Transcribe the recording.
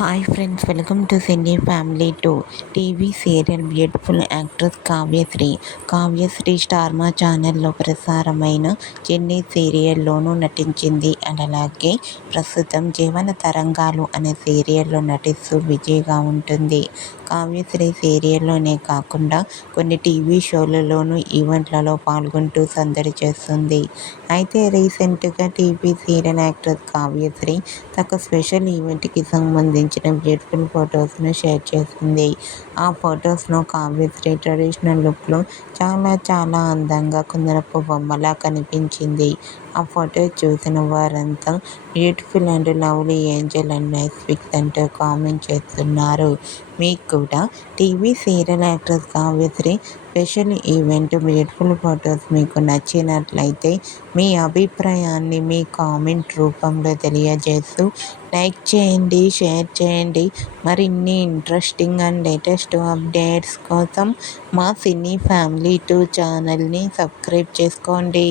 Hi friends, welcome to cine family two. TV serial beautiful actress Kavyasri star మా ఛానల్లో ప్రసారమైన చెన్నై సీరియల్లోనూ నటించింది. అండ్ అలాగే ప్రస్తుతం జీవన తరంగాలు అనే సీరియల్లో నటిస్తూ బిజీగా ఉంటుంది. కావ్యశ్రీ సీరియల్లోనే కాకుండా కొన్ని టీవీ షోలలోనూ ఈవెంట్లలో పాల్గొంటూ సందడి చేస్తుంది. అయితే రీసెంట్గా టీవీ సీరియల్ యాక్ట్రెస్ కావ్యశ్రీ ఒక స్పెషల్ ఈవెంట్కి సంబంధించిన బ్యూటిఫుల్ ఫొటోస్ను షేర్ చేసింది. ఆ ఫొటోస్లో కావ్యశ్రీ ట్రెడిషనల్ లుక్లో చాలా అందంగా కుందనపు బొమ్మలా కనిపించింది. ఆ ఫోటో చూసిన వారంతా beautiful and lovely angel and nice pics అంటూ కామెంట్ చేస్తున్నారు. మీకు కూడా TV serial actress Kavyasri special event beautiful photos మీకు నచ్చినట్లయితే మీ అభిప్రాయాన్ని మీ కామెంట్ రూపంలో తెలియజేస్తూ లైక్ చేయండి, షేర్ చేయండి. మరిన్ని ఇంట్రెస్టింగ్ అండ్ లేటెస్ట్ అప్డేట్స్ కోసం మా సినీ ఫ్యామిలీ 2 ఛానల్ని సబ్స్క్రైబ్ చేసుకోండి.